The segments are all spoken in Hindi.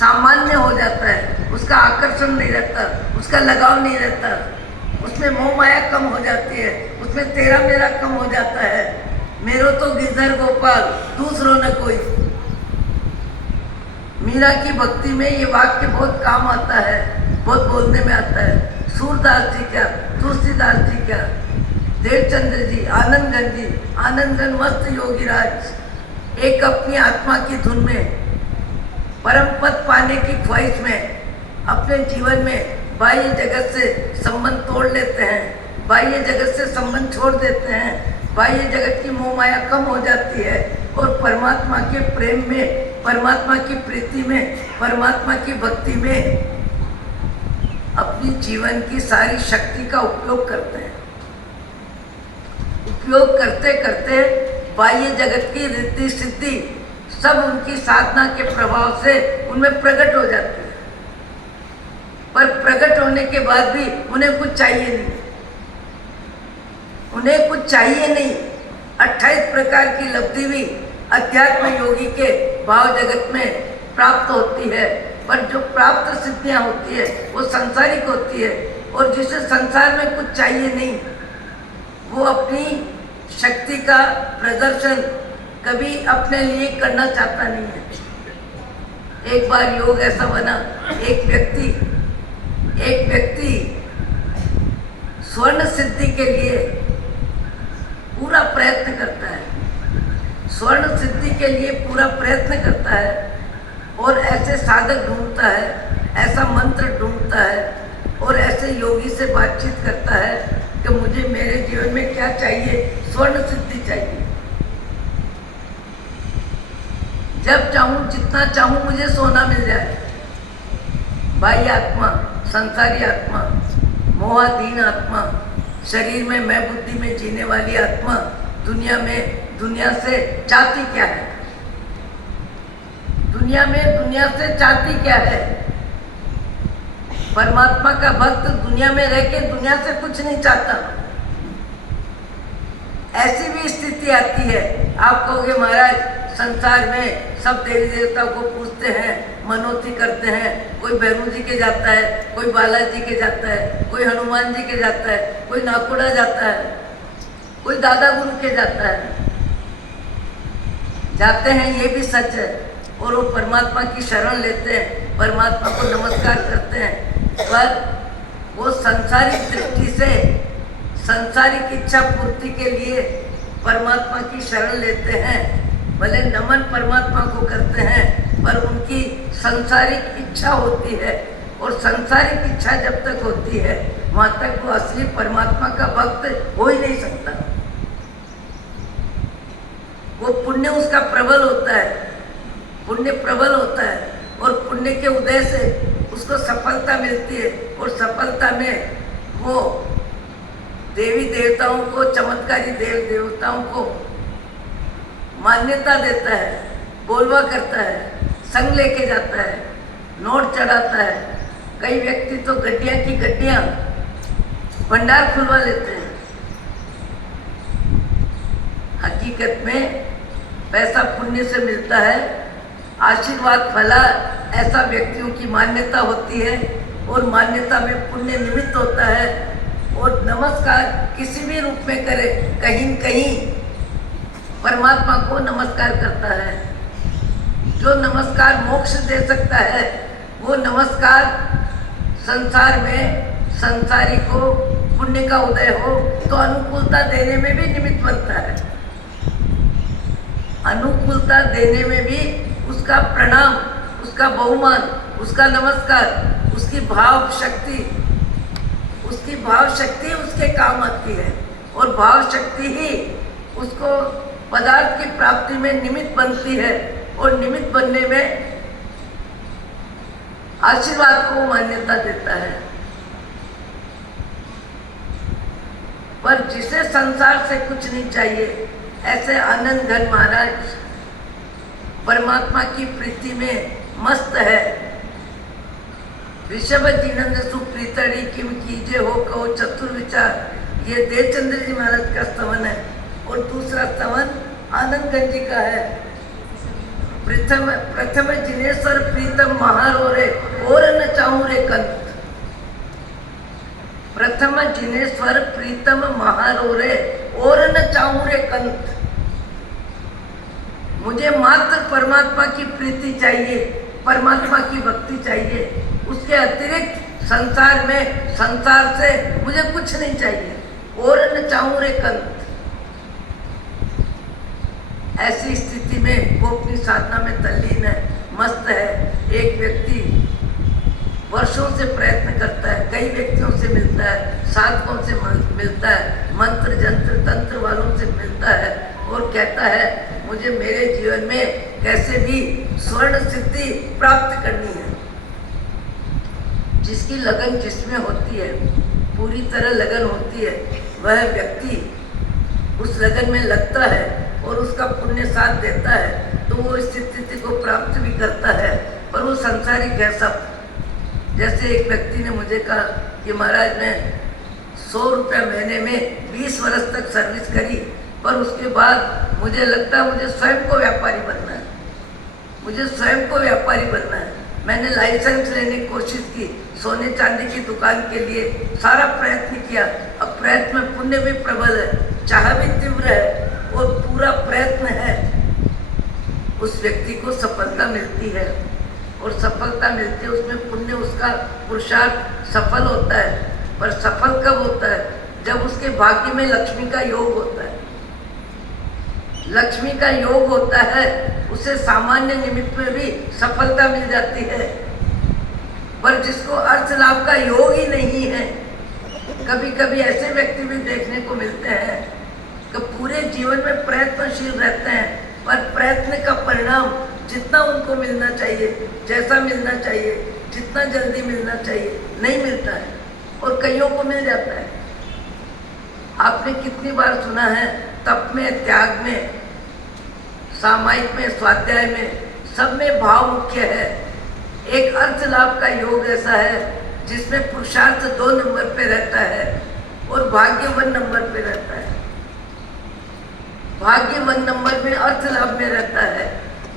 सामान्य हो जाता है, उसका आकर्षण नहीं रहता, उसका लगाव नहीं रहता, उसमें मोह माया कम हो जाती है, उसमें तेरा मेरा कम हो जाता है। मेरो तो गिरधर गोपाल दूसरों न कोई। मीरा की भक्ति में ये वाक्य बहुत काम आता है, बहुत बोलने में आता है। सूरदास जी क्या, तुलसीदास जी क्या, देवचंद्र जी, आनंदगंज जी, आनंदगंज मस्त योगीराज एक अपनी आत्मा की धुन में, परम पद पाने की ख्वाहिश में अपने जीवन में बाह्य जगत से संबंध तोड़ लेते हैं, बाह्य जगत से संबंध छोड़ देते हैं, बाह्य जगत की मोह माया कम हो जाती है और परमात्मा के प्रेम में, परमात्मा की प्रीति में, परमात्मा की भक्ति में अपनी जीवन की सारी शक्ति का उपयोग करते हैं। उपयोग करते करते बाह्य जगत की रिद्धि सिद्धि सब उनकी साधना के प्रभाव से उनमें प्रकट हो जाती है। पर प्रकट होने के बाद भी उन्हें कुछ चाहिए नहीं, उन्हें कुछ चाहिए नहीं। 28 प्रकार की लब्धि भी अध्यात्म योगी के भाव जगत में प्राप्त होती है, पर जो प्राप्त सिद्धियां होती है वो सांसारिक होती है। और जिसे संसार में कुछ चाहिए नहीं, वो अपनी शक्ति का प्रदर्शन कभी अपने लिए करना चाहता नहीं है। एक बार योग ऐसा बना, एक व्यक्ति स्वर्ण सिद्धि के लिए पूरा प्रयत्न करता है, स्वर्ण सिद्धि के लिए पूरा प्रयत्न करता है और ऐसे साधक ढूंढता है, ऐसा मंत्र ढूंढता है और ऐसे योगी से बातचीत करता है कि मुझे मेरे जीवन में क्या चाहिए, स्वर्ण सिद्धि चाहिए। जब चाहूँ जितना चाहूँ मुझे सोना मिल जाए। बाह्य आत्मा, संसारी आत्मा, मोहाधीन आत्मा, शरीर में मैं बुद्धि में जीने वाली आत्मा दुनिया से चाहती क्या है? दुनिया से चाहती क्या है? परमात्मा का भक्त दुनिया में रह के दुनिया से कुछ नहीं चाहता। ऐसी भी स्थिति आती है, आप कहोगे महाराज संसार में सब देवी देवता को पूजते हैं, मनोती करते हैं, कोई भैरू जी के जाता है, कोई बालाजी के जाता है, कोई हनुमान जी के जाता है, कोई नाकुड़ा जाता है, कोई दादा गुरु के जाता है। जाते हैं, ये भी सच है, और वो परमात्मा की शरण लेते हैं, परमात्मा को नमस्कार करते हैं, पर वो सांसारिक दृष्टि से सांसारिक इच्छा पूर्ति के लिए परमात्मा की शरण लेते हैं। भले नमन परमात्मा को करते हैं, पर उनकी सांसारिक इच्छा होती है, और सांसारिक इच्छा जब तक होती है वहाँ तक वो असली परमात्मा का भक्त हो ही नहीं सकता। वो पुण्य उसका प्रबल होता है, पुण्य प्रबल होता है, और पुण्य के उदय से उसको सफलता मिलती है, और सफलता में वो देवी देवताओं को, चमत्कारी देव देवताओं को मान्यता देता है, बोलवा करता है, संग लेके जाता है, नोट चढ़ाता है। कई व्यक्ति तो गड्डियाँ की गड्डियाँ भंडार खुलवा लेते हैं। हकीकत में पैसा पुण्य से मिलता है, आशीर्वाद फला ऐसा व्यक्तियों की मान्यता होती है, और मान्यता में पुण्य निमित्त होता है। और नमस्कार किसी भी रूप में करे, कहीं न कहीं परमात्मा को नमस्कार करता है। जो नमस्कार मोक्ष दे सकता है, वो नमस्कार संसार में संसारी को पुण्य का उदय हो तो अनुकूलता देने में भी निमित्त बनता है। अनुकूलता देने में भी उसका प्रणाम, उसका बहुमान, उसका नमस्कार, उसकी भाव शक्ति उसके काम आती है, और भाव शक्ति ही उसको पदार्थ की प्राप्ति में निमित्त बनती है, और निमित्त बनने में आशीर्वाद को मान्यता देता है। पर जिसे संसार से कुछ नहीं चाहिए, ऐसे आनंद घन महाराज परमात्मा की प्रीति में मस्त है। ऋषभ जिनंद सुप्रीतड़ी किम कीजे हो कहो चतुर विचार, ये देवचंद्र जी महाराज का स्तवन है। और दूसरा स्तवन आनंदगंज जी का है। प्रथम प्रथम जिनेश्वर प्रीतम महारो रे और न चाहूं रे कंत। प्रथम जिनेश्वर प्रीतम महारो रे और न चाहूं रे कंत। मुझे मात्र परमात्मा की प्रीति चाहिए, परमात्मा की भक्ति चाहिए, उसके अतिरिक्त संसार में संसार से मुझे कुछ नहीं चाहिए। और न चाहूं रे कंत। ऐसी स्थिति में वो अपनी साधना में तल्लीन है, मस्त है। एक व्यक्ति वर्षों से प्रयत्न करता है, कई व्यक्तियों से मिलता है, साधकों से मिलता है, मंत्र जंत्र तंत्र वालों से मिलता है और कहता है मुझे मेरे जीवन में कैसे भी स्वर्ण सिद्धि प्राप्त करनी है। जिसकी लगन जिसमें होती है, पूरी तरह लगन होती है, वह व्यक्ति उस लगन में लगता है और उसका पुण्य साथ देता है तो वो इस स्थिति को प्राप्त भी करता है। पर वो संसारिक है सब। जैसे एक व्यक्ति ने मुझे कहा कि महाराज मैं 100 रुपया महीने में 20 वर्ष तक सर्विस करी, पर उसके बाद मुझे लगता है मुझे स्वयं को व्यापारी बनना है, मुझे स्वयं को व्यापारी बनना है। मैंने लाइसेंस लेने की कोशिश की, सोने चांदी की दुकान के लिए सारा प्रयत्न किया। अब प्रयत्न में पुण्य भी प्रबल है, चाह भी तीव्र है और पूरा प्रयत्न है। उस व्यक्ति को सफलता मिलती है और सफलता मिलती है, उसमें पुण्य, उसका पुरुषार्थ सफल होता है। पर सफल कब होता है? जब उसके भाग्य में लक्ष्मी का योग होता है। लक्ष्मी का योग होता है, उसे सामान्य निमित्त में भी सफलता मिल जाती है। पर जिसको अर्थ लाभ का योग ही नहीं है, कभी कभी ऐसे व्यक्ति भी देखने को मिलते हैं कि पूरे जीवन में प्रयत्नशील रहते हैं, पर प्रयत्न का परिणाम जितना उनको मिलना चाहिए, जैसा मिलना चाहिए, जितना जल्दी मिलना चाहिए, नहीं मिलता है और कईयों को मिल जाता है। आपने कितनी बार सुना है, तप में, त्याग में, सामायिक में, स्वाध्याय में, सब में भाव मुख्य है। एक अर्थ लाभ का योग ऐसा है जिसमें पुरुषार्थ 2 नंबर पे रहता है और भाग्य 1 नंबर पे रहता है। भाग्य 1 नंबर में, अर्थ लाभ में रहता है,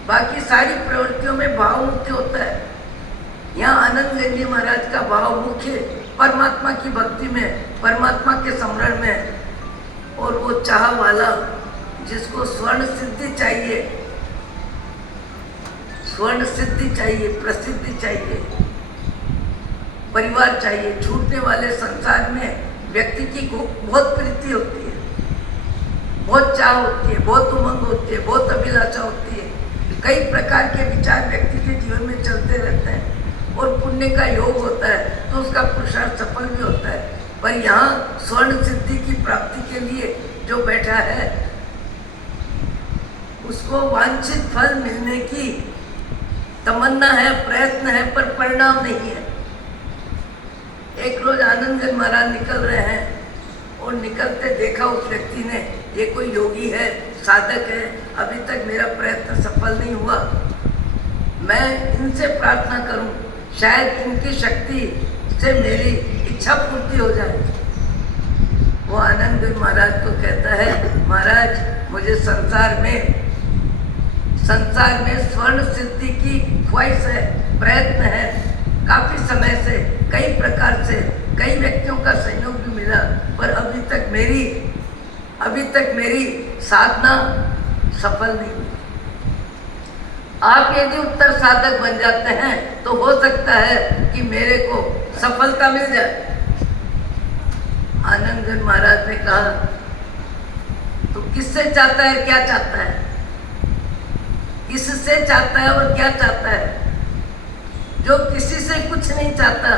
बाकी सारी प्रवृत्तियों में भाव मुख्य होता है। यहाँ आनंदगंज जी महाराज का भाव मुख्य परमात्मा की भक्ति में, परमात्मा के स्मरण में, और वो चाह वाला जिसको स्वर्ण सिद्धि चाहिए, स्वर्ण सिद्धि चाहिए, प्रसिद्धि चाहिए, परिवार चाहिए, छूटने वाले संसार में व्यक्ति की बहुत प्रीति होती है, बहुत चाह होती है, बहुत उमंग होती है, बहुत अभिलाषा होती है। कई प्रकार के विचार व्यक्ति के जीवन में चलते रहते हैं और पुण्य का योग होता है तो उसका पुरुषार्थ सफल भी होता है। पर यहाँ स्वर्ण सिद्धि की प्राप्ति के लिए जो बैठा है उसको वांछित फल मिलने की तमन्ना है, प्रयत्न है, पर परिणाम नहीं है। एक रोज आनंदगंज महाराज निकल रहे हैं और निकलते देखा उस व्यक्ति ने, ये कोई योगी है, साधक है, अभी तक मेरा प्रयत्न सफल नहीं हुआ, मैं इनसे प्रार्थना करूं, शायद इनकी शक्ति से मेरी इच्छा पूर्ति हो जाए। वो आनंदगंज महाराज को कहता है, महाराज मुझे संसार में स्वर्ण सिद्धि की ख्वाहिश है, प्रयत्न है, काफी समय से, कई प्रकार से, कई व्यक्तियों का सहयोग भी मिला, पर अभी तक मेरी साधना सफल नहीं हुई। आप यदि उत्तर साधक बन जाते हैं तो हो सकता है कि मेरे को सफलता मिल जाए। आनंदगंज महाराज ने कहा, तो किससे चाहता है, क्या चाहता है? किससे चाहता है और क्या चाहता है? जो किसी से कुछ नहीं चाहता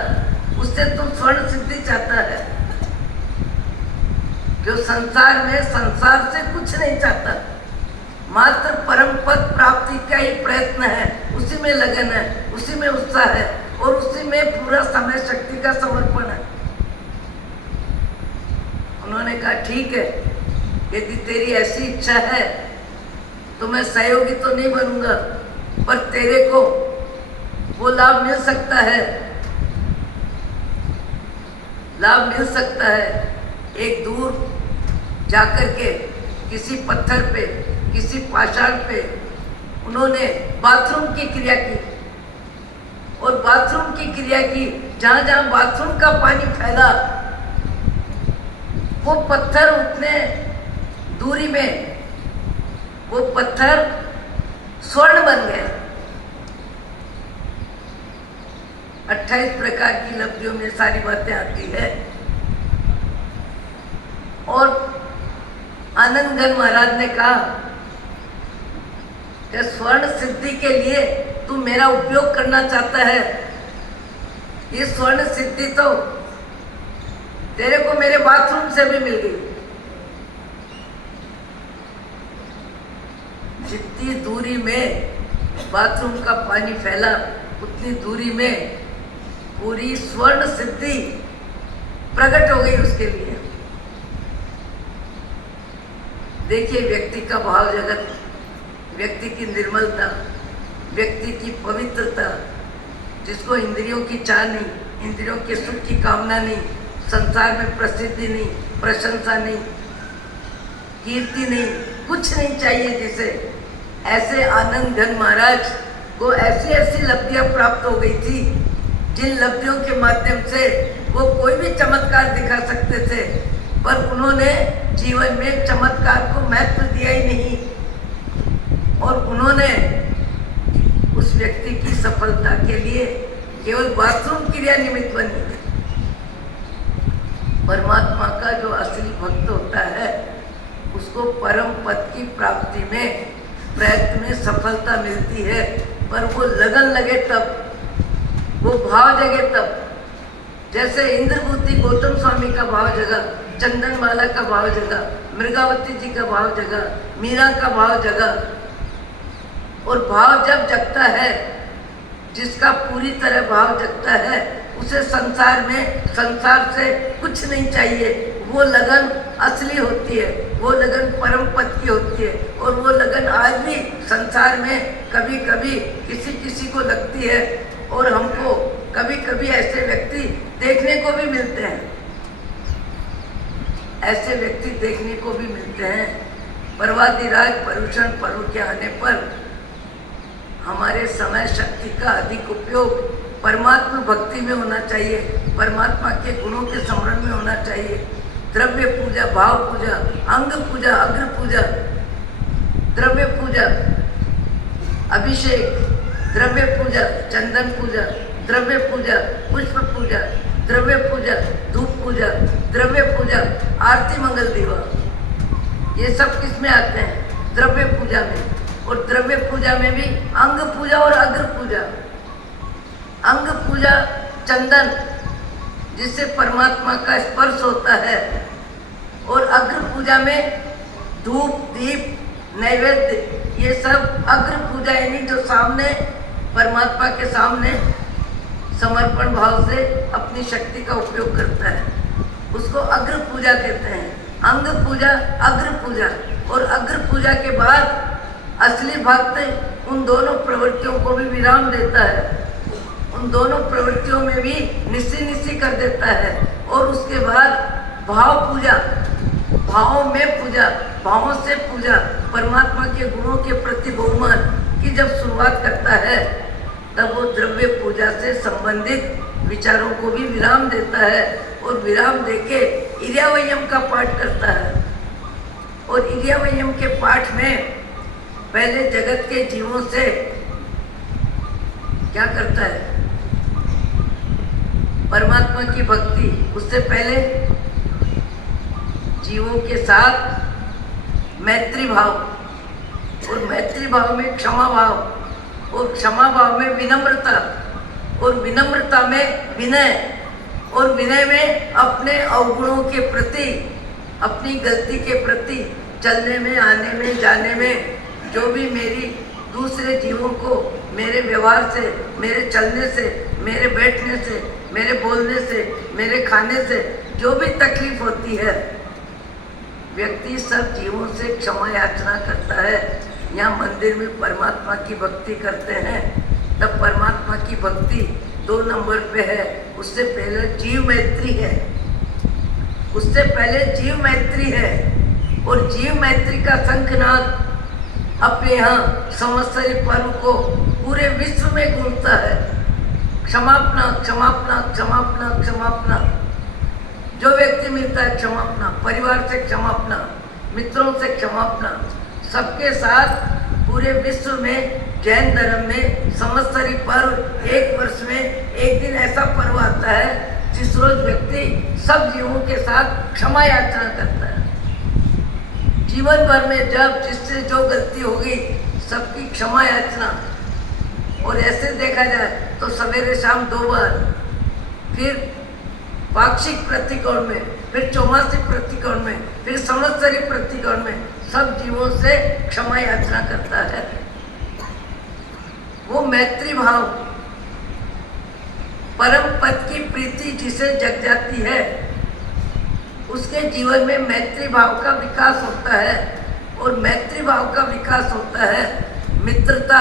उससे तुम स्वर्ण सिद्धि चाहता है। जो संसार में संसार से कुछ नहीं चाहता, मात्र परम पद प्राप्ति का ही प्रयत्न है, उसी में लगन है, उसी में उत्साह है और उसी में पूरा समय शक्ति का समर्पण है। उन्होंने कहा ठीक है, यदि तेरी ऐसी इच्छा है तो मैं सहयोगी तो नहीं बनूंगा, पर तेरे को वो लाभ मिल सकता है, लाभ मिल सकता है। एक दूर जाकर के किसी पत्थर पे, किसी पाषाण पे उन्होंने बाथरूम की क्रिया की, और बाथरूम की क्रिया की, जहां जहां बाथरूम का पानी फैला वो पत्थर उतने दूरी में वो पत्थर स्वर्ण बन गए। 28 प्रकार की लब्धियों में सारी बातें आती है। और आनंदगन महाराज ने कहा कि स्वर्ण सिद्धि के लिए तू मेरा उपयोग करना चाहता है, ये स्वर्ण सिद्धि तो तेरे को मेरे बाथरूम से भी मिल गई। जितनी दूरी में बाथरूम का पानी फैला उतनी दूरी में पूरी स्वर्ण सिद्धि प्रकट हो गई उसके लिए। देखिए व्यक्ति का भाव जगत, व्यक्ति की निर्मलता, व्यक्ति की पवित्रता, जिसको इंद्रियों की चाह नहीं, इंद्रियों के सुख की कामना नहीं, संसार में प्रसिद्धि नहीं, प्रशंसा नहीं, कीर्ति नहीं, कुछ नहीं चाहिए, जिसे ऐसे आनंद घन महाराज को ऐसी ऐसी लब्धियां प्राप्त हो गई थी जिन लब्धियों के माध्यम से वो कोई भी चमत्कार दिखा सकते थे, पर उन्होंने जीवन में चमत्कार को महत्व दिया ही नहीं। और उन्होंने उस व्यक्ति की सफलता के लिए केवल बाथरूम क्रिया निमित्त बनी। परमात्मा का जो असली भक्त होता है उसको परम पद की प्राप्ति में प्रयत्न में सफलता मिलती है, पर वो लगन लगे तब, वो भाव जगे तब। जैसे इंद्रभूति गौतम स्वामी का भाव जगा, चंदनमाला का भाव जगा, मृगावती जी का भाव जगा, मीरा का भाव जगा। और भाव जब जगता है, जिसका पूरी तरह भाव जगता है, उसे संसार में संसार से कुछ नहीं चाहिए। वो लगन असली होती है, वो लगन परम पद की होती है। और वो लगन आज भी संसार में कभी कभी किसी किसी को लगती है, और हमको कभी कभी ऐसे व्यक्ति देखने को भी मिलते हैं, ऐसे व्यक्ति देखने को भी मिलते हैं। पर्वाधिराज पर्युषण पर्व के आने पर हमारे समय शक्ति का अधिक उपयोग परमात्मा भक्ति में होना चाहिए, परमात्मा के गुणों के स्मरण में होना चाहिए। द्रव्य पूजा, भाव पूजा, अंग पूजा, अग्र पूजा, द्रव्य पूजा, अभिषेक, द्रव्य पूजा, चंदन पूजा, द्रव्य पूजा, पुष्प पूजा, द्रव्य पूजा, धूप पूजा, द्रव्य पूजा, आरती मंगल दीवा, ये सब किस में आते हैं? द्रव्य पूजा में। और द्रव्य पूजा में भी अंग पूजा और अग्र पूजा। अंग पूजा चंदन, जिससे परमात्मा का स्पर्श होता है, और अग्र पूजा में धूप, दीप, नैवेद्य, ये सब अग्र पूजा, यानी जो सामने परमात्मा के सामने समर्पण भाव से अपनी शक्ति का उपयोग करता है, उसको अग्र पूजा कहते हैं। अंग पूजा, अग्र पूजा। और अग्र पूजा के बाद असली भक्त उन दोनों प्रवृत्तियों को भी विराम देता है, उन दोनों प्रवृत्तियों में भी निस्सी निस्सी कर देता है। और उसके बाद भाव पूजा, भावों में पूजा, भावों से पूजा, परमात्मा के गुणों के प्रति बहुमान की जब शुरुआत करता है, तब वो द्रव्य पूजा से संबंधित विचारों को भी विराम देता है। और विराम देके इर्यावयम का पाठ करता है। और इर्यावयम के पाठ में पहले जगत के जीवों से क्या करता है? परमात्मा की भक्ति। उससे पहले जीवों के साथ मैत्री भाव, और मैत्री भाव में क्षमा भाव, और क्षमा भाव में विनम्रता, और विनम्रता में विनय, और विनय में अपने अवगुणों के प्रति, अपनी गलती के प्रति, चलने में, आने में, जाने में, जो भी मेरी दूसरे जीवों को मेरे व्यवहार से, मेरे चलने से, मेरे बैठने से, मेरे बोलने से, मेरे खाने से जो भी तकलीफ होती है, व्यक्ति सब जीवों से क्षमा याचना करता है। यहाँ मंदिर में परमात्मा की भक्ति करते हैं, तब परमात्मा की भक्ति 2 नंबर पे है। उससे पहले जीव मैत्री है, उससे पहले जीव मैत्री है। और जीव मैत्री का शंखनाद अपने यहाँ संवत्सरी पर्व को पूरे विश्व में गूंजता है। क्षमापना क्षमापना क्षमापना क्षमापना। जो व्यक्ति मिलता है क्षमापना, परिवार से क्षमापना, मित्रों से क्षमापना, सबके साथ पूरे विश्व में जैन धर्म में संवत्सरी पर्व एक वर्ष में एक दिन ऐसा पर्व आता है जिस रोज व्यक्ति सब जीवों के साथ क्षमा याचना करता है। जीवन भर में जब जिससे जो गलती होगी सबकी क्षमा याचना। और ऐसे देखा जाए तो सवेरे शाम 2 बार, फिर पाक्षिक प्रतिकोण में, फिर चौमासिक प्रतिकोण में, फिर संवत्सरी प्रतिकोण में सब जीवों से क्षमा याचना करता है। वो मैत्री भाव, परम पद की प्रीति जिसे जग जाती है, उसके जीवन में मैत्री भाव का विकास होता है। और मैत्री भाव का विकास होता है। मित्रता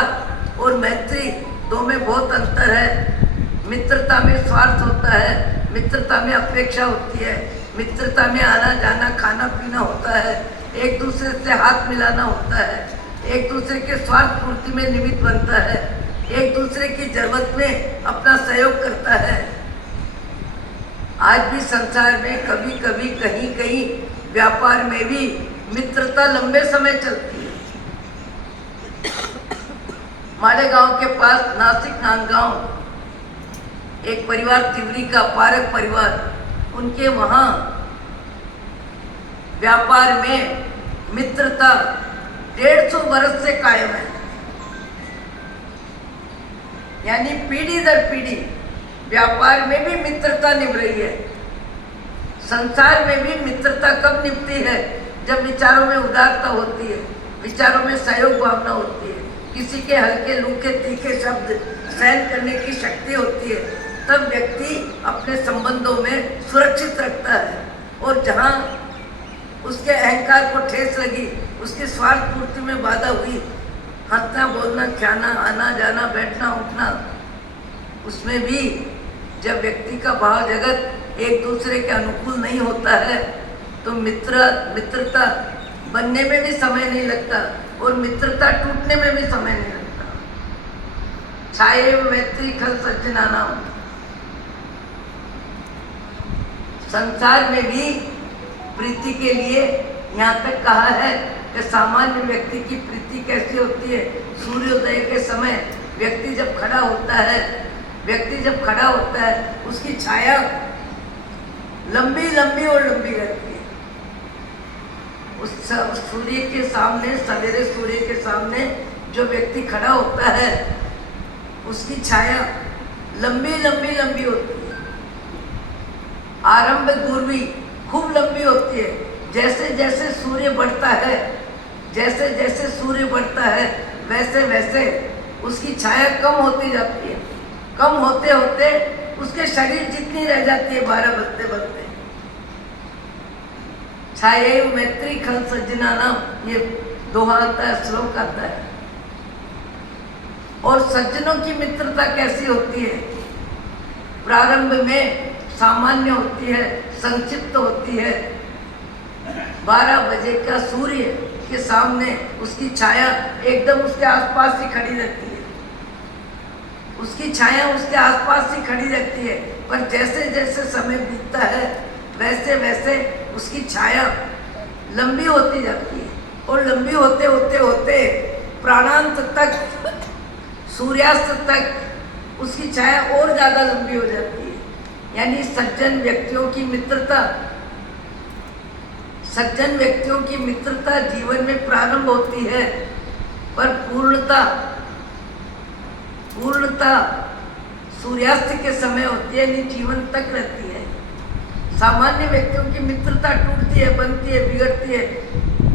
और मैत्री दो में बहुत अंतर है। मित्रता में स्वार्थ होता है, मित्रता में अपेक्षा होती है, मित्रता में आना जाना खाना पीना होता है, एक दूसरे से हाथ मिलाना होता है, एक दूसरे के स्वार्थ पूर्ति में निमित्त बनता है, एक दूसरे की जरूरत में अपना सहयोग करता है। आज भी संसार में कभी कभी कहीं कहीं व्यापार में भी मित्रता लंबे समय चलती है। मालेगांव के पास नासिक नांदगांव एक परिवार तिवरी का पारक परिवार, उनके वहाँ व्यापार में मित्रता 150 वर्ष से कायम है। यानी पीढ़ी दर पीढ़ी व्यापार में भी मित्रता निभ रही है। संसार में भी मित्रता कब निभती है? जब विचारों में उदारता होती है, विचारों में सहयोग भावना होती है, किसी के हल्के लूखे तीखे शब्द सहन करने की शक्ति होती है, तब व्यक्ति अपने संबंधों में सुरक्षित रखता है। और जहाँ उसके अहंकार को ठेस लगी, उसकी स्वार्थ पूर्ति में बाधा हुई, हंसना बोलना खाना आना जाना बैठना उठना, उसमें भी जब व्यक्ति का भाव जगत एक दूसरे के अनुकूल नहीं होता है तो मित्रता बनने में भी समय नहीं लगता और मित्रता टूटने में भी समय नहीं लगता। छाये मैत्री खल सज्जनानाम। संसार में भी प्रीति के लिए यहाँ तक कहा है कि सामान्य व्यक्ति की प्रीति कैसी होती है? सूर्योदय के समय व्यक्ति जब खड़ा होता है, उसकी छाया लंबी लंबी और लंबी रहती है। उस सूर्य के सामने, सवेरे सूर्य के सामने जो व्यक्ति खड़ा होता है, उसकी छाया लंबी लंबी लंबी होती है। आरंभ दूरवी खूब लंबी होती है। जैसे जैसे सूर्य बढ़ता है, जैसे जैसे सूर्य बढ़ता है, वैसे वैसे उसकी छाया कम होती जाती है। कम होते होते उसके शरीर जितनी रह जाती है 12 बजते बजते। छाये मैत्री खल सज्जनानाम, ये दोहा आता है, श्लोक आता है। और सज्जनों की मित्रता कैसी होती है? प्रारंभ में सामान्य होती है, संक्षिप्त होती है। 12 बजे का सूर्य के सामने उसकी छाया एकदम उसके आसपास ही खड़ी रहती है। उसकी छाया उसके आसपास ही खड़ी रहती है। पर जैसे जैसे समय बीतता है, वैसे वैसे उसकी छाया लंबी होती जाती है। और लंबी होते होते होते प्राणांत तक, सूर्यास्त तक उसकी छाया और ज़्यादा लंबी हो जाती है। यानी सज्जन व्यक्तियों की मित्रता जीवन में प्रारंभ होती है, पर पूर्णता सूर्यास्त के समय होती है, यानी जीवन तक रहती है। सामान्य व्यक्तियों की मित्रता टूटती है, बनती है, बिगड़ती है,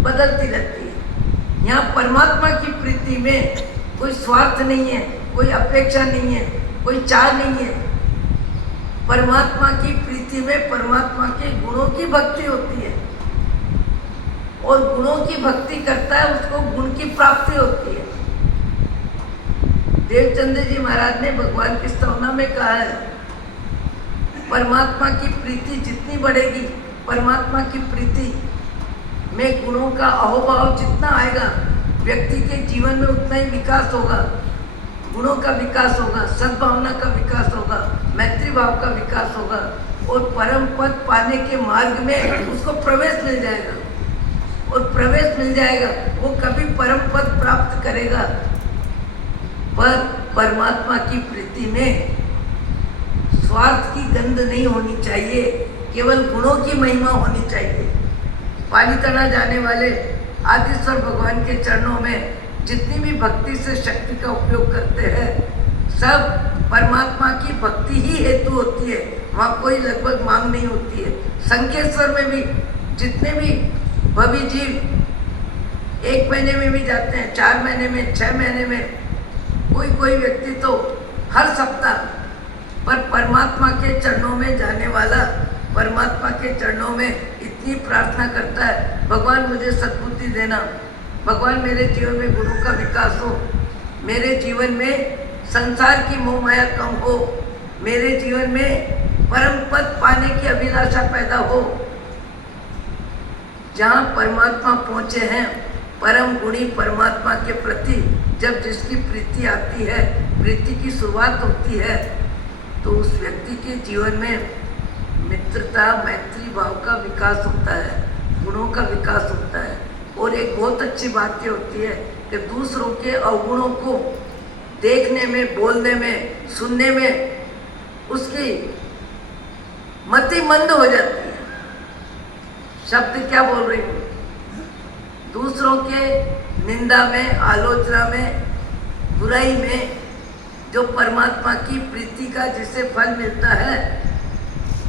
बदलती रहती है। यहाँ परमात्मा की प्रीति में कोई स्वार्थ नहीं है, कोई अपेक्षा नहीं है, कोई चाह नहीं है। परमात्मा की प्रीति में परमात्मा के गुणों की भक्ति होती है, और गुणों की भक्ति करता है उसको गुण की प्राप्ति होती है। देवचंद्र जी महाराज ने भगवान की स्तवना में कहा है, परमात्मा की प्रीति जितनी बढ़ेगी, परमात्मा की प्रीति में गुणों का अहोभाव जितना आएगा, व्यक्ति के जीवन में उतना ही विकास होगा, गुणों का विकास होगा, सद्भावना का विकास होगा, मैत्री भाव का विकास होगा और परम पद पाने के मार्ग में उसको प्रवेश मिल जाएगा। और प्रवेश मिल जाएगा, वो कभी परम पद प्राप्त करेगा। पर परमात्मा की प्रीति में स्वार्थ की गंध नहीं होनी चाहिए, केवल गुणों की महिमा होनी चाहिए। पानी तना जाने वाले आदिश्वर भगवान के चरणों में जितनी भी भक्ति से शक्ति का उपयोग करते हैं, सब परमात्मा की भक्ति ही हेतु होती है, वहाँ कोई लगभग मांग नहीं होती है। संकेश्वर में भी जितने भी भवी जीव 1 महीने में भी जाते हैं, 4 महीने में, 6 महीने में, कोई व्यक्ति तो हर सप्ताह, पर परमात्मा के चरणों में जाने वाला परमात्मा के चरणों में इतनी प्रार्थना करता है, भगवान मुझे सद्बुद्धि देना, भगवान मेरे जीवन में गुरु का विकास हो, मेरे जीवन में संसार की मोह माया कम हो, मेरे जीवन में परम पद पाने की अभिलाषा पैदा हो। जहाँ परमात्मा पहुँचे हैं, परम गुणी परमात्मा के प्रति जब जिसकी प्रीति आती है, प्रीति की शुरुआत होती है, तो उस व्यक्ति के जीवन में मित्रता मैत्री भाव का विकास होता है, गुणों का विकास होता है। और एक बहुत अच्छी बात ये होती है कि दूसरों के अवगुणों को देखने में, बोलने में, सुनने में उसकी मति मंद हो जाती है। शब्द क्या बोल रही हूँ? दूसरों के निंदा में, आलोचना में, बुराई में जो परमात्मा की प्रीति का जिसे फल मिलता है,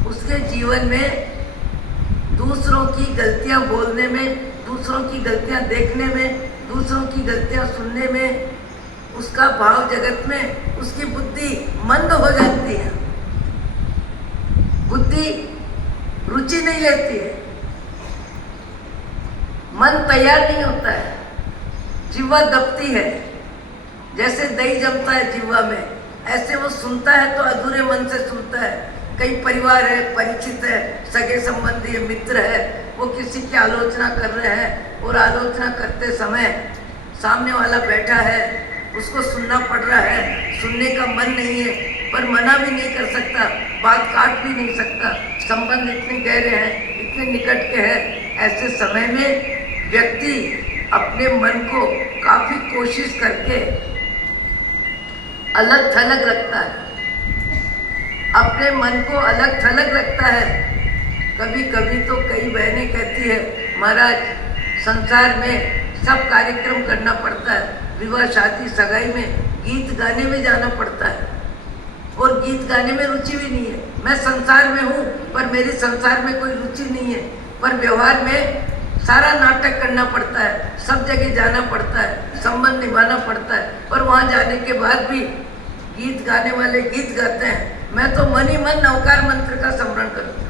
उसके जीवन में दूसरों की गलतियां बोलने में, दूसरों की गलतियां देखने में, दूसरों की गलतियां सुनने में, उसका भाव जगत में उसकी बुद्धि मंद हो जाती है, बुद्धि रुचि नहीं लेती है, मन तैयार नहीं होता है, जिह्वा दबती है। जैसे दही जमता है जिह्वा में, ऐसे वो सुनता है तो अधूरे मन से सुनता है। कई परिवार है, परिचित है, सगे संबंधी है, मित्र है, वो किसी की आलोचना कर रहे हैं और आलोचना करते समय सामने वाला बैठा है, उसको सुनना पड़ रहा है, सुनने का मन नहीं है, पर मना भी नहीं कर सकता, बात काट भी नहीं सकता, संबंध इतने गहरे हैं, इतने निकट के हैं। ऐसे समय में व्यक्ति अपने मन को काफी कोशिश करके अलग थलग रखता है, अपने मन को अलग थलग रखता है। कभी कभी तो कई बहनें कहती है, महाराज संसार में सब कार्यक्रम करना पड़ता है, विवाह शादी सगाई में गीत गाने में जाना पड़ता है और गीत गाने में रुचि भी नहीं है। मैं संसार में हूँ पर मेरी संसार में कोई रुचि नहीं है, पर व्यवहार में सारा नाटक करना पड़ता है, सब जगह जाना पड़ता है, संबंध निभाना पड़ता है, पर वहाँ जाने के बाद भी गीत गाने वाले गीत गाते हैं, मैं तो मन ही मन नवकार मंत्र का स्मरण करता हूँ।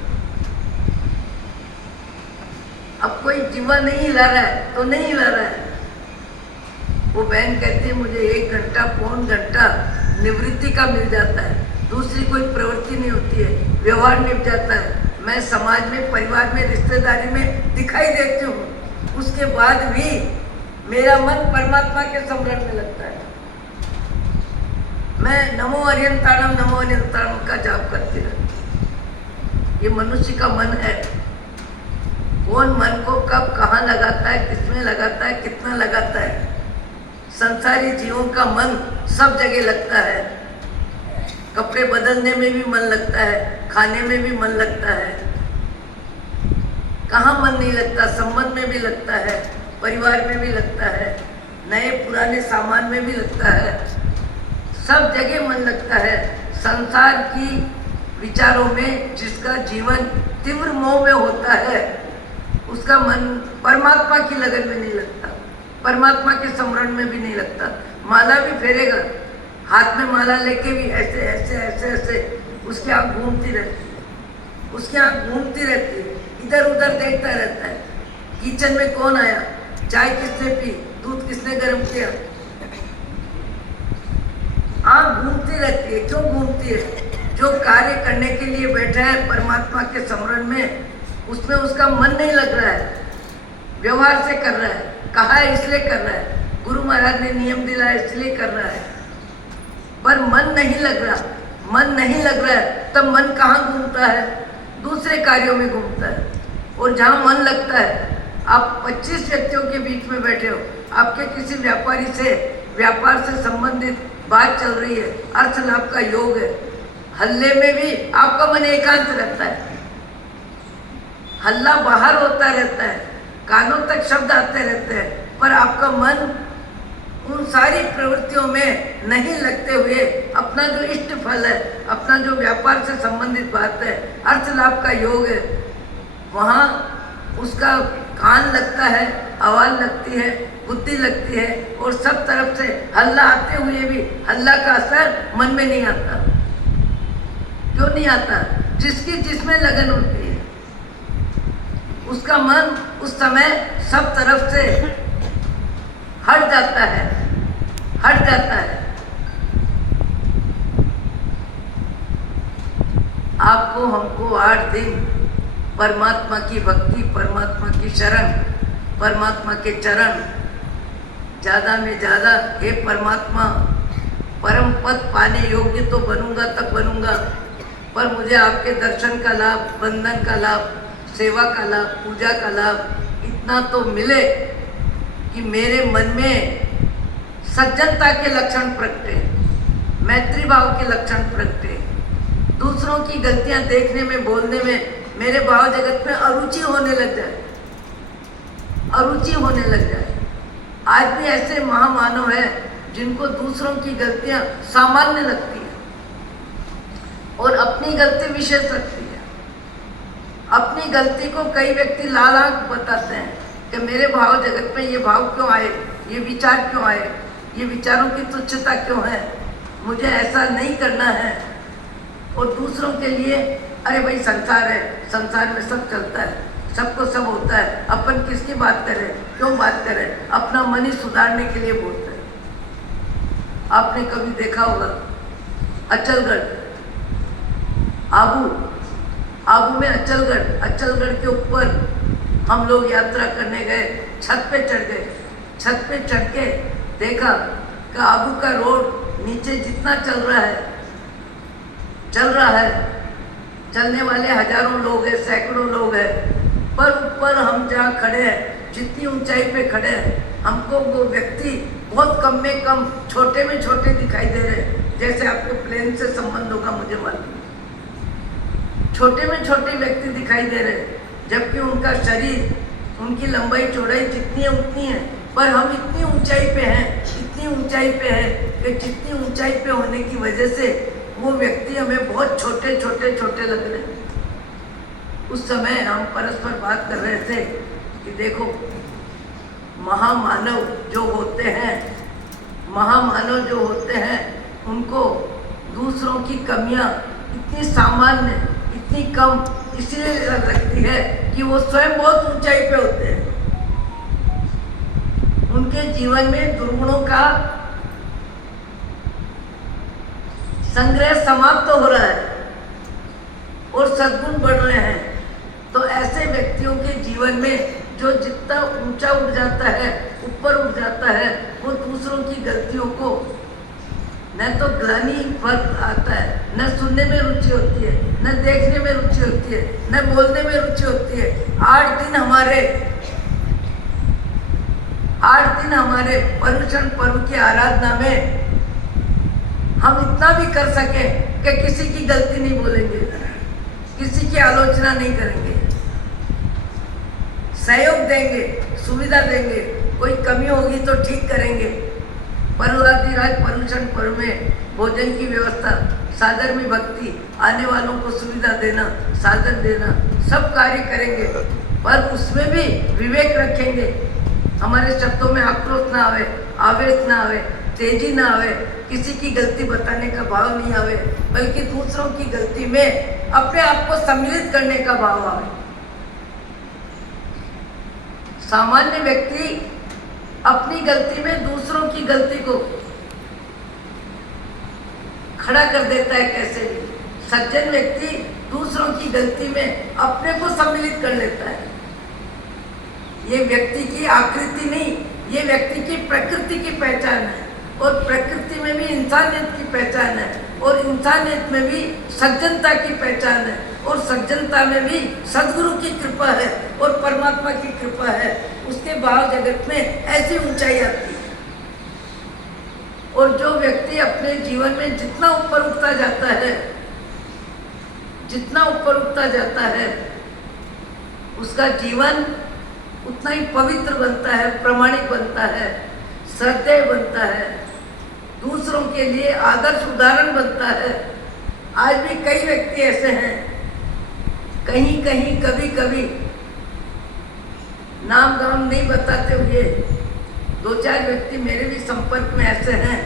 अब कोई जीवा नहीं हिला रहा है तो नहीं हिला रहा है। वो बहन कहती है मुझे 1 घंटा पौन घंटा निवृत्ति का मिल जाता है, दूसरी कोई प्रवृत्ति नहीं होती है, व्यवहार निभ जाता है, मैं समाज में, परिवार में, रिश्तेदारी में दिखाई देती हूँ, उसके बाद भी मेरा मन परमात्मा के स्मरण में लगता है। मैं नमो अरियंताणम का जाप करती रहती। ये मनुष्य का मन है, कौन मन को कब कहाँ लगाता है, किसमें लगाता है, कितना लगाता है। संसारी जीवों का मन सब जगह लगता है, कपड़े बदलने में भी मन लगता है, खाने में भी मन लगता है, कहाँ मन नहीं लगता, संबंध में भी लगता है, परिवार में भी लगता है, नए पुराने सामान में भी लगता है, सब जगह मन लगता है। संसार की विचारों में जिसका जीवन तीव्र मोह में होता है, उसका मन परमात्मा की लगन में नहीं लगता, परमात्मा के स्मरण में भी नहीं लगता। माला भी फेरेगा, हाथ में माला लेके भी ऐसे ऐसे ऐसे ऐसे उसकी आँख घूमती रहती है, उसकी आँख घूमती रहती है, इधर उधर देखता रहता है। किचन में कौन आया, चाय किसने पी, दूध किसने गर्म किया, आँख घूमती रहती है। क्यों घूमती है? जो कार्य करने के लिए बैठा है परमात्मा के स्मरण में, उसमें उसका मन नहीं लग रहा है, व्यवहार से कर रहा है, कहा है इसलिए कर रहा है, गुरु महाराज ने नियम दिलाया इसलिए कर रहा है, पर मन नहीं लग रहा, मन नहीं लग रहा है तब मन कहाँ घूमता है? दूसरे कार्यों में घूमता है। और जहाँ मन लगता है, आप 25 व्यक्तियों के बीच में बैठे हो, आपके किसी व्यापारी से व्यापार से संबंधित बात चल रही है, अर्थ लाभ का योग है, हल्ले में भी आपका मन एकांत रहता है, हल्ला बाहर होता रहता है, कानों तक शब्द आते रहते हैं, पर आपका मन उन सारी प्रवृत्तियों में नहीं लगते हुए अपना जो इष्ट फल है, अपना जो व्यापार से संबंधित बात है, अर्थ लाभ का योग है, वहाँ उसका कान लगता है, आवाज लगती है, बुद्धि लगती है, और सब तरफ से हल्ला आते हुए भी हल्ला का असर मन में नहीं आता। क्यों नहीं आता? जिसकी जिसमें लगन होती है, उसका मन उस समय सब तरफ से हट जाता है, हट जाता है। आपको हमको 8 दिन परमात्मा की भक्ति, परमात्मा की शरण, परमात्मा के चरण, ज़्यादा में ज़्यादा हे परमात्मा परम पद पाने योग्य तो बनूंगा तब बनूंगा, पर मुझे आपके दर्शन का लाभ, बंधन का लाभ, सेवा का लाभ, पूजा का लाभ इतना तो मिले कि मेरे मन में सज्जनता के लक्षण प्रगटे, मैत्री भाव के लक्षण प्रगटे, दूसरों की गलतियां देखने में, बोलने में मेरे भाव जगत में अरुचि होने लग जाए, अरुचि होने लग जाए। आज भी ऐसे महामानव हैं जिनको दूसरों की गलतियां सामान्य लगती है और अपनी गलती विशेष लगती है। अपनी गलती को कई व्यक्ति लाल आंख बताते हैं कि मेरे भाव जगत में ये भाव क्यों आए, ये विचार क्यों आए, ये विचारों की तुच्छता क्यों है, मुझे ऐसा नहीं करना है। और दूसरों के लिए अरे भाई संसार है, संसार में सब चलता है, सबको सब होता है, अपन किसकी बात करें, क्यों बात करें, अपना मन ही सुधारने के लिए बोलते हैं। आपने कभी देखा होगा अचलगढ़, आबू में अचलगढ़ के ऊपर हम लोग यात्रा करने गए, छत पे चढ़ गए, छत पे चढ़ के देखा कि आबू का रोड नीचे जितना चल रहा है, चलने वाले हजारों लोग हैं, सैकड़ों लोग हैं, पर ऊपर हम जहाँ खड़े हैं, जितनी ऊंचाई पे खड़े हैं, हमको वो व्यक्ति बहुत कम में कम, छोटे में छोटे दिखाई दे रहे हैं। जैसे आपको प्लेन से संबंध होगा, मुझे मालूम, छोटे में छोटे व्यक्ति दिखाई दे रहे हैं, जबकि उनका शरीर, उनकी लंबाई चौड़ाई जितनी है उतनी है, पर हम इतनी ऊंचाई पे हैं, इतनी ऊंचाई पे हैं कि जितनी ऊंचाई पे होने की वजह से वो व्यक्ति हमें बहुत छोटे लग रहे हैं। उस समय हम परस्पर बात कर रहे थे कि देखो महामानव जो होते हैं उनको दूसरों की कमियां इतनी सामान्य, इतनी कम इसलिए लगती है कि वो स्वयं बहुत ऊंचाई पे होते हैं। उनके जीवन में दुर्गुणों का संग्रह समाप्त हो रहा है और सद्गुण बढ़ रहे हैं। तो ऐसे व्यक्तियों के जीवन में जो जितना ऊंचा उठ जाता है, ऊपर उठ जाता है, वो दूसरों की गलतियों को न तो ग्लानि फर्क आता है, न सुनने में रुचि होती है, न देखने में रुचि होती है, न बोलने में रुचि होती है। 8 दिन हमारे पर्युषण पर्व की आराधना में हम इतना भी कर सके कि किसी की गलती नहीं बोलेंगे, किसी की आलोचना नहीं करेंगे, सहयोग देंगे, सुविधा देंगे, कोई कमी होगी तो ठीक करेंगे। पर्वराधिराज पर्युषण पर्व में भोजन की व्यवस्था, सादर में भक्ति, आने वालों को सुविधा देना, सादर देना, सब कार्य करेंगे, पर उसमें भी विवेक रखेंगे। हमारे शब्दों में आक्रोश ना आवे, आवेश ना आवे, तेजी ना आवे, किसी की गलती बताने का भाव नहीं आवे, बल्कि दूसरों की गलती में अपने आप को सम्मिलित करने का भाव आवे। सामान्य व्यक्ति अपनी गलती में दूसरों की गलती को खड़ा कर देता है कैसे भी। सज्जन व्यक्ति दूसरों की गलती में अपने को सम्मिलित कर लेता है। ये व्यक्ति की आकृति नहीं, ये व्यक्ति की प्रकृति की पहचान है, और प्रकृति में भी इंसानियत की पहचान है, और इंसानियत में भी सज्जनता की पहचान है, और सज्जनता में भी सद्गुरु की कृपा है और परमात्मा की कृपा है। उसके भाव जगत में ऐसी ऊंचाई आती है। और जो व्यक्ति अपने जीवन में जितना ऊपर उठता जाता है, जितना ऊपर उठता जाता है, उसका जीवन उतना ही पवित्र बनता है, प्रामाणिक बनता है, श्रद्धेय बनता है, दूसरों के लिए आदर्श उदाहरण बनता है। आज भी कई व्यक्ति ऐसे हैं, कहीं कहीं कभी कभी नाम गाम नहीं बताते हुए 2-4 व्यक्ति मेरे भी संपर्क में ऐसे हैं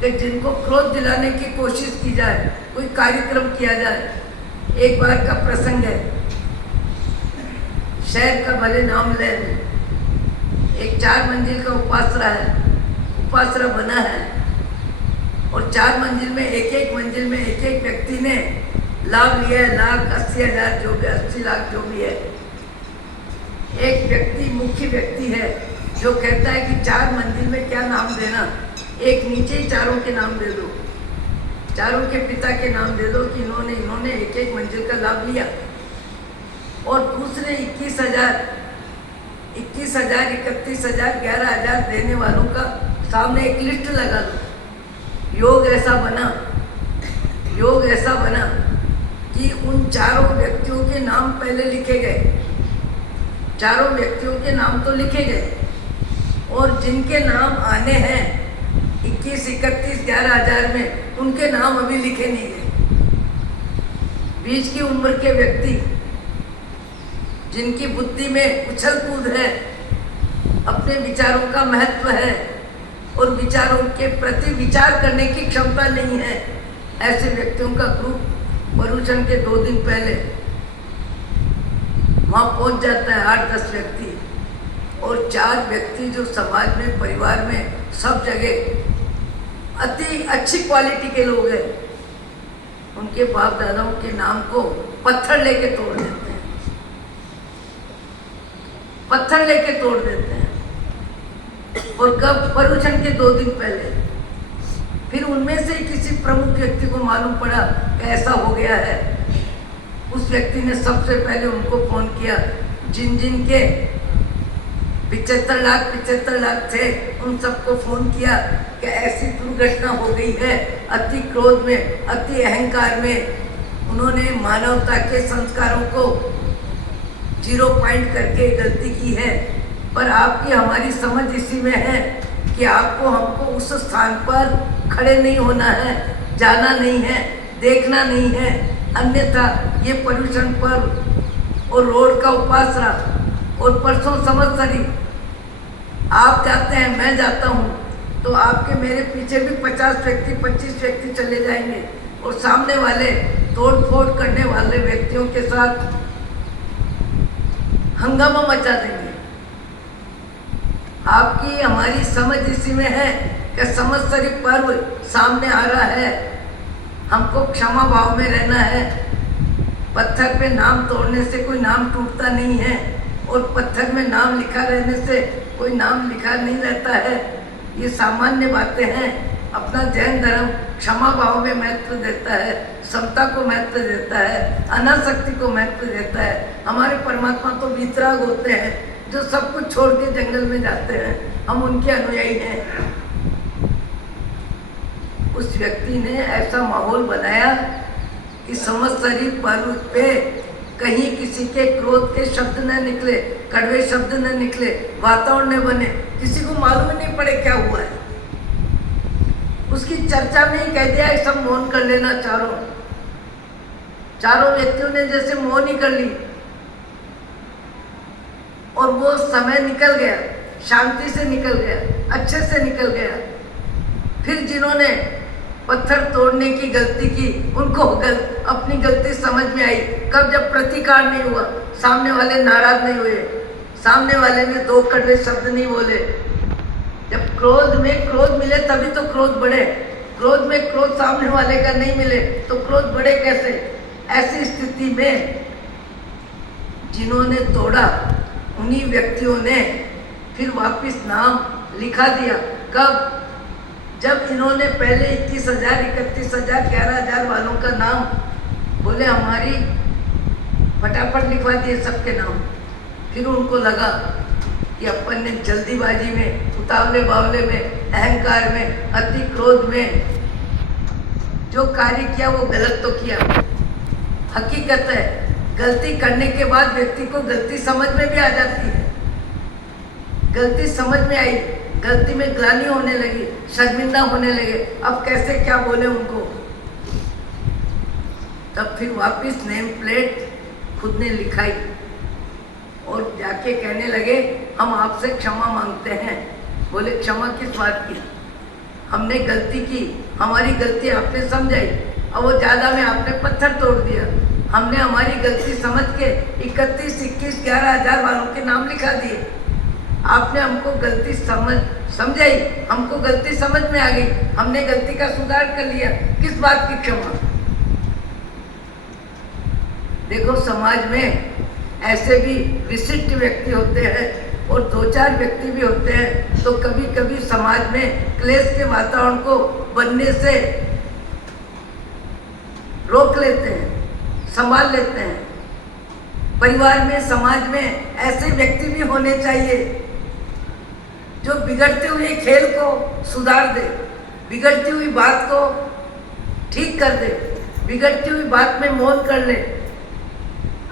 कि जिनको क्रोध दिलाने की कोशिश की जाए, कोई कार्यक्रम किया जाए। एक बार का प्रसंग है, शहर का भले नाम ले, एक 4 मंजिल का उपासरा बना है, और 4 मंजिल में एक मंजिल में एक व्यक्ति ने लाभ लिया है, 1,80,000 जो भी 80 लाख जो भी है। एक व्यक्ति मुख्य व्यक्ति है जो कहता है कि 4 मंजिल में क्या नाम देना, एक नीचे ही चारों के नाम दे दो, चारों के पिता के नाम दे दो कि इन्होंने एक मंजिल का लाभ लिया। और दूसरे 21,000, 31,000, 11,000 देने वालों का सामने एक लिस्ट लगा दो। योग ऐसा बना कि उन चारों व्यक्तियों के नाम पहले लिखे गए, चारों व्यक्तियों के नाम तो लिखे गए, और जिनके नाम आने हैं 21, 31, 11,000 में, उनके नाम अभी लिखे नहीं गए। बीच की उम्र के व्यक्ति जिनकी बुद्धि में उछल कूद है, अपने विचारों का महत्व है और विचारों के प्रति विचार करने की क्षमता नहीं है, ऐसे व्यक्तियों का ग्रुप पर्यूषण के 2 दिन पहले वहाँ पहुँच जाता है, 8-10 व्यक्ति, और 4 व्यक्ति जो समाज में, परिवार में, सब जगह अति अच्छी क्वालिटी के लोग हैं, उनके बाप दादाओं के नाम को पत्थर लेके तोड़ देते हैं, पत्थर लेके तोड़ देते हैं। और कब? पर्यूषण के 2 दिन पहले। फिर उनमें से किसी प्रमुख व्यक्ति को मालूम पड़ा कि ऐसा हो गया है। उस व्यक्ति ने सबसे पहले उनको फोन किया, जिन के 75 लाख थे, उन सबको फोन किया कि ऐसी दुर्घटना हो गई है। अति क्रोध में, अति अहंकार में उन्होंने मानवता के संस्कारों को 0 पॉइंट करके गलती की है। पर आपकी हमारी समझ इसी में है कि आपको हमको उस स्थान पर खड़े नहीं होना है, जाना नहीं है, देखना नहीं है, अन्यथा ये पर्यूषण पर्व और रोड का उपासना और परसों संवत्सरी आप जाते हैं, मैं जाता हूँ, तो आपके मेरे पीछे भी 50 व्यक्ति, 25 व्यक्ति चले जाएंगे, और सामने वाले तोड़ फोड़ करने वाले व्यक्तियों के साथ हंगामा मचा देंगे। आपकी हमारी समझ इसी में है कि संवत्सरी पर्व सामने आ रहा है, हमको क्षमा भाव में रहना है। पत्थर पे नाम तोड़ने से कोई नाम टूटता नहीं है, और पत्थर में नाम लिखा रहने से कोई नाम लिखा नहीं रहता है। ये सामान्य बातें हैं। अपना जैन धर्म क्षमा भाव में महत्व देता है, समता को महत्व देता है, अनासक्ति को महत्व देता है। हमारे परमात्मा तो वीतराग होते हैं जो सब कुछ छोड़ के जंगल में जाते हैं, हम उनके अनुयायी हैं। उस व्यक्ति ने ऐसा माहौल बनाया कि संवत्सरी पर्व पे कहीं किसी के क्रोध के शब्द न निकले, कड़वे शब्द न निकले, वातावरण न बने, किसी को मालूम नहीं पड़े क्या हुआ है। उसकी चर्चा में ही कह दिया है सब मौन कर लेना। चारों व्यक्तियों ने जैसे मौन ही कर ली, और वो समय निकल गया, शांति से निकल गया, अच्छे से निकल गया। फिर जिन्होंने पत्थर तोड़ने की गलती की, उनको अपनी गलती समझ में आई कब? जब प्रतिकार नहीं हुआ, सामने वाले नाराज नहीं हुए, सामने वाले ने 2 कड़वे शब्द नहीं बोले। जब क्रोध में क्रोध मिले तभी तो क्रोध बढ़े, क्रोध में क्रोध सामने वाले का नहीं मिले तो क्रोध बढ़े कैसे? ऐसी स्थिति में जिन्होंने तोड़ा उन्हीं व्यक्तियों ने फिर वापस नाम लिखा दिया। कब? जब इन्होंने पहले 21,000, 31,000, 11,000 वालों का नाम बोले हमारी फटाफट लिखवा दिए सबके नाम। फिर उनको लगा कि अपन ने जल्दीबाजी में, उतावले बावले में, अहंकार में, अति क्रोध में जो कार्य किया वो गलत तो किया। हकीकत है गलती करने के बाद व्यक्ति को गलती समझ में भी आ जाती है। गलती समझ में आई, गलती में ग्लानि होने लगी, शर्मिंदा होने लगे, अब कैसे क्या बोले उनको। तब फिर वापस नेम प्लेट खुद ने लिखाई और जाके कहने लगे हम आपसे क्षमा मांगते हैं। बोले क्षमा किस बात की? हमने गलती की, हमारी गलती आपने समझाई, और वो ज़्यादा में आपने पत्थर तोड़ दिया। हमने हमारी गलती समझ के 31, 21, 11,000 वालों के नाम लिखा दिए। आपने हमको गलती समझाई, हमको गलती समझ में आ गई, हमने गलती का सुधार कर लिया, किस बात की क्षमा? देखो समाज में ऐसे भी विशिष्ट व्यक्ति होते हैं और 2-4 व्यक्ति भी होते हैं, तो कभी कभी समाज में क्लेश के वातावरण को बनने से रोक लेते हैं, संभाल लेते हैं। परिवार में, समाज में ऐसे व्यक्ति भी होने चाहिए जो बिगड़ते हुए खेल को सुधार दे, बिगड़ती हुई बात को ठीक कर दे, बिगड़ती हुई बात में मौन कर ले।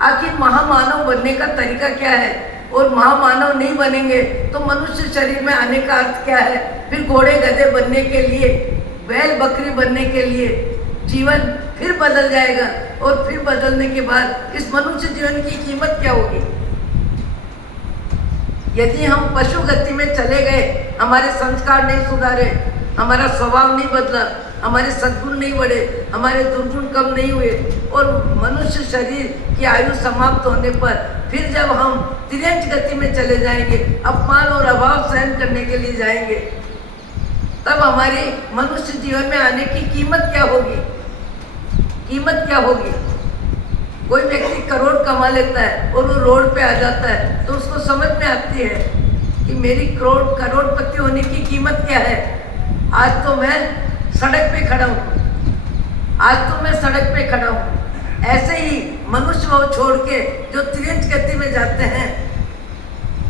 आखिर महामानव बनने का तरीका क्या है? और महामानव नहीं बनेंगे तो मनुष्य शरीर में आने का अर्थ क्या है? फिर घोड़े गधे बनने के लिए, बैल बकरी बनने के लिए जीवन फिर बदल जाएगा, और फिर बदलने के बाद इस मनुष्य जीवन की कीमत क्या होगी? यदि हम पशु गति में चले गए, हमारे संस्कार नहीं सुधारे, हमारा स्वभाव नहीं बदला, हमारे सद्गुण नहीं बढ़े, हमारे दुर्गुण कम नहीं हुए, और मनुष्य शरीर की आयु समाप्त होने पर फिर जब हम तिर्यंच गति में चले जाएंगे, अपमान और अभाव सहन करने के लिए जाएंगे, तब हमारी मनुष्य जीवन में आने की कीमत क्या होगी? कीमत क्या होगी? कोई व्यक्ति करोड़ कमा लेता है और वो रोड पे आ जाता है तो उसको समझ में आती है कि मेरी करोड़पति होने की कीमत क्या है। आज तो मैं सड़क पे खड़ा हूँ, आज तो मैं सड़क पे खड़ा हूँ। ऐसे ही मनुष्य को छोड़ के जो तिर्यंच गति में जाते हैं,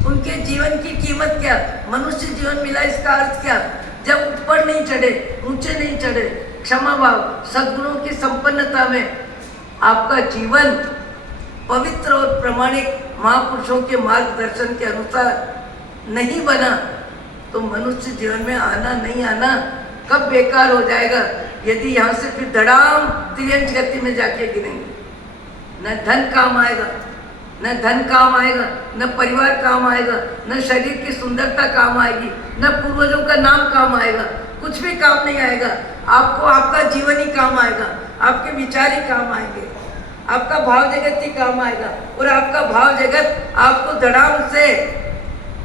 उनके जीवन की कीमत क्या? मनुष्य जीवन मिला इसका अर्थ क्या? जब ऊपर नहीं चढ़े, ऊंचे नहीं चढ़े, क्षमा भाव, सद्गुणों की संपन्नता में आपका जीवन पवित्र और प्रमाणिक महापुरुषों के मार्गदर्शन के अनुसार नहीं बना, तो मनुष्य जीवन में आना नहीं आना कब बेकार हो जाएगा। यदि यहाँ से फिर धड़ाम तिर्यंच गति में जाके गिरेंगे, न धन काम आएगा, न धन काम आएगा, न परिवार काम आएगा, न शरीर की सुंदरता काम आएगी, न पूर्वजों का नाम काम आएगा, कुछ भी काम नहीं आएगा। आपको आपका जीवन ही काम आएगा, आपके विचार ही काम आएंगे, आपका भाव जगत ही काम आएगा, और आपका भाव जगत आपको धड़ाम से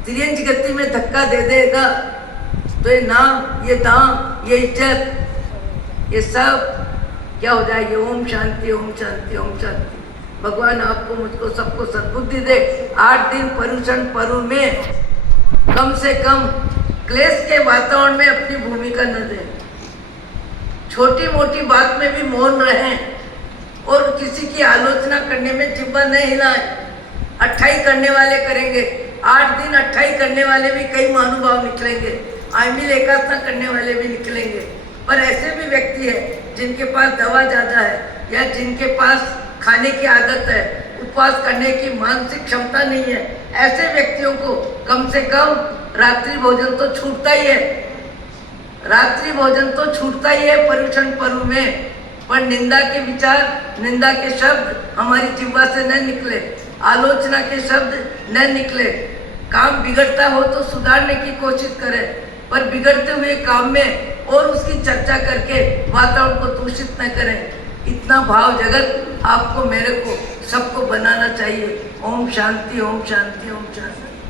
तिर्यंच गति में धक्का दे देगा, तो ये नाम, ये दाम, ये इज्जत, ये सब क्या हो जाएगी? ओम शांति, ओम शांति, ओम शांति। भगवान आपको, मुझको, सबको सद्बुद्धि दे। 8 दिन पर्युषण पर्व में कम से कम क्लेश के वातावरण में अपनी भूमिका न दें, छोटी मोटी बात में भी मौन रहें, और किसी की आलोचना करने में जिह्वा न हिलाएं। अट्ठाई करने वाले करेंगे, 8 दिन अट्ठाई करने वाले भी कई महानुभाव निकलेंगे, आयमिल एकादशा करने वाले भी निकलेंगे। पर ऐसे भी व्यक्ति है जिनके पास दवा ज़्यादा है, या जिनके पास खाने की आदत है, उपवास करने की मानसिक क्षमता नहीं है, ऐसे व्यक्तियों को कम से कम रात्रि भोजन तो छूटता ही है, रात्रि भोजन तो छूटता ही है पर्युषण पर्व में। पर निंदा के विचार, निंदा के शब्द हमारी जिह्वा से न निकले, आलोचना के शब्द न निकले। काम बिगड़ता हो तो सुधारने की कोशिश करें, पर बिगड़ते हुए काम में और उसकी चर्चा करके वातावरण को दूषित न करें। इतना भाव जगत आपको, मेरे को, सबको बनाना चाहिए। ओम शांति, ओम शांति, ओम शांति।